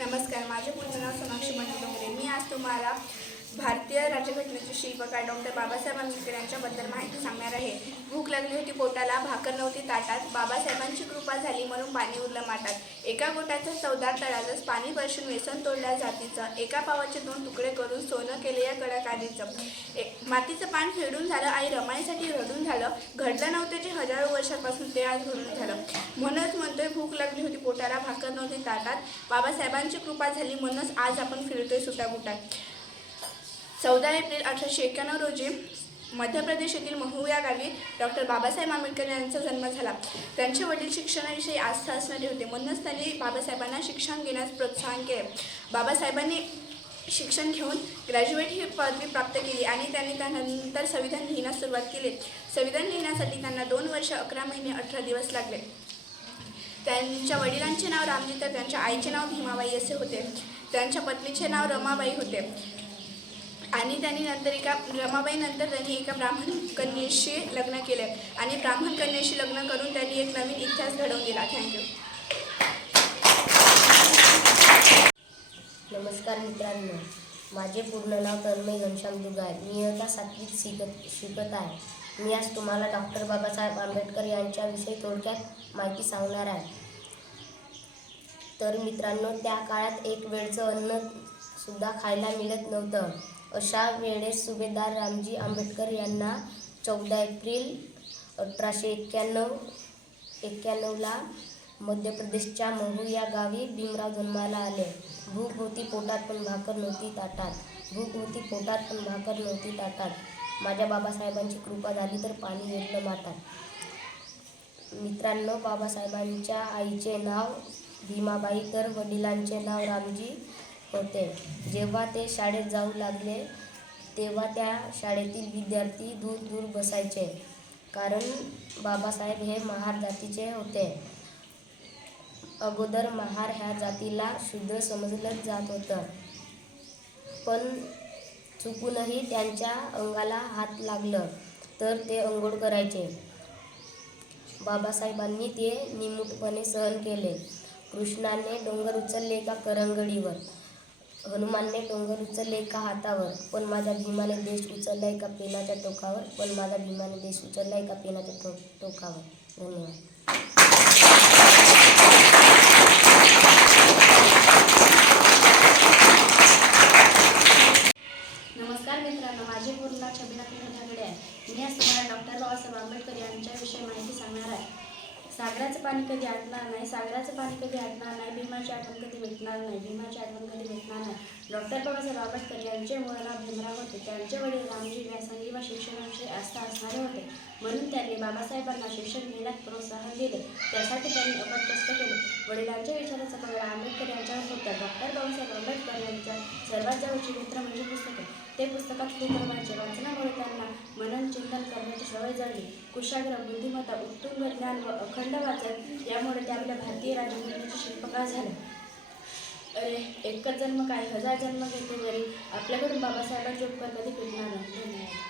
नमस्कार माझे पूर्ण नाव सोनाक्षी मणी डोंगरे मी आज तुम्हाला भारतीय राज्यघटनेचे शिल्पकार डॉक्टर बाबासाहेब आंबेडकर यांच्याबद्दल माहिती सांगणार आहे. भूक लागली होती पोटाला भाकर नव्हती ताटात बाबासाहेबांची कृपा झाली म्हणून पाणी उरलं माटात. एका गोटाचं चौदार तळालंच पाणी वर्षून व्यसन तोडल्या जातीचं एका पावाचे दोन तुकडे करून सोनं केले या कडाकारीचं ए- मातीचं पान फेडून झालं आई रमाईसाठी रडून झालं. घडलं नव्हतं जे हजारो वर्षापासून ते आज भरून झालं. म्हणत म्हणतोय भूक लागली होती पोटाला भाकर नव्हती ताटात. बाबासाहेबांची कृपा झाली म्हणूनच आज आपण फिरतोय सुटाबुटात चौदा एप्रिल अठराशे एक्क्याण्णव रोजी मध्य प्रदेश येथील महू या गावी डॉक्टर बाबासाहेब आंबेडकर यांचा जन्म झाला. त्यांचे वडील शिक्षणाविषयी आस्था असणारे होते. म्हणूनच त्यांनी बाबासाहेबांना शिक्षण घेण्यास प्रोत्साहन केले. बाबासाहेबांनी शिक्षण घेऊन ग्रॅज्युएट ही पदवी प्राप्त केली आणि त्यांनी त्यानंतर संविधान लिहिण्यास सुरुवात केली. संविधान लिहिण्यासाठी त्यांना दोन वर्ष अकरा महिने अठरा दिवस लागले. त्यांच्या वडिलांचे नाव रामजी तर त्यांच्या आईचे नाव भीमाबाई असे होते. त्यांच्या पत्नीचे नाव रमाबाई होते. आणि त्यांनी नंतर एका रमाबाई नंतर त्यांनी एका ब्राह्मण कन्येशी लग्न केले. आणि ब्राह्मण कन्येशी लग्न करून त्यांनी एक नवीन इतिहास घडवून दिला. थँक्यू नमस्कार मित्रांनो. माझे पूर्ण नाव तन्मय घनश्याम दुगार. मी आता सातवीत शिकत शिकत आहे. मी आज तुम्हाला डॉक्टर बाबासाहेब आंबेडकर यांच्याविषयी थोडक्यात माहिती सांगणार आहे. तर मित्रांनो त्या काळात एक वेळचं अन्न सुद्धा खायला मिळत नव्हतं. अशा वेळेस सुभेदार रामजी आंबेडकर यांना चौदा एप्रिल अठराशे एक्क्याण्णव एक्क्याण्णवला मध्य प्रदेशच्या महू या गावी भीमराव जन्माला आले. भूक होती पोटात पण भाकर नव्हती ताटात. भूक होती पोटात पण भाकर नव्हती ताटात. माझ्या बाबासाहेबांची कृपा झाली तर पाणी येतलं माटात मित्रांनो बाबासाहेबांच्या आईचे नाव भीमाबाई तर वडिलांचे नाव रामजी होते. जेव्हा ते शाळेत जाऊ लागले तेव्हा त्या शाळेतील विद्यार्थी दूर दूर बसायचे. कारण बाबासाहेब हे महार जातीचे होते. अगोदर महार ह्या जातीला शूद्र समजलं जात होतं. पण चुकूनही त्यांच्या अंगाला हात लागलं तर ते अंघोळ करायचे. बाबासाहेबांनी ते निमूटपणे सहन केले. कृष्णाने डोंगर उचलले का करंगडीवर हनुमानने डोंगर उचलले का हातावर. पण माझ्या भीमाने देश उचललाय का पेनाच्या टोकावर. पण माझ्या भीमाने देश उचललाय का पेनाच्या टो टोकावर. धन्यवाद नमस्कार मित्रांनो माझे आहे. मी आज तुम्हाला डॉक्टर बाबासाहेब आंबेडकर यांच्याविषयी माहिती सांगणार आहे. सागराचं पाणी कधी आटणार नाही सागराचं पाणी कधी आटणार नाही भीमाची आठवण कधी भेटणार नाही भीमाची आठवण कधी भेटणार नाही. डॉक्टर बाबासाहेब आंबेडकर यांचे मुलाला भीमराव होते. त्यांचे वडील रामजी व्यासंगी व शिक्षणाविषयी आस्था असणारे होते. म्हणून त्यांनी बाबासाहेबांना शिक्षण घेण्यात प्रोत्साहन दिले. त्यासाठी त्यांनी अफाट कष्ट केले. वडिलांच्या विचाराचा पगडा आंबेडकर यांच्यावर होता. डॉक्टर बाबासाहेब आंबेडकर यांच्या सर्वात जवळची मित्र म्हणजे पुस्तके वाचनामुळे त्यांना मनन चिंतन करण्याची सवय झाली. कुशाग्र बुद्धिमत्ता उत्तुंग ज्ञान व अखंड वाचन यामुळे ते आपल्या भारतीय राज्यघटनेचे शिल्पकार झाले. अरे एकच जन्म काय? हजार जन्म घेतले जरी आपल्याकडून बाबासाहेबांचे उपकार कधी फिरणार नाही धन्यवाद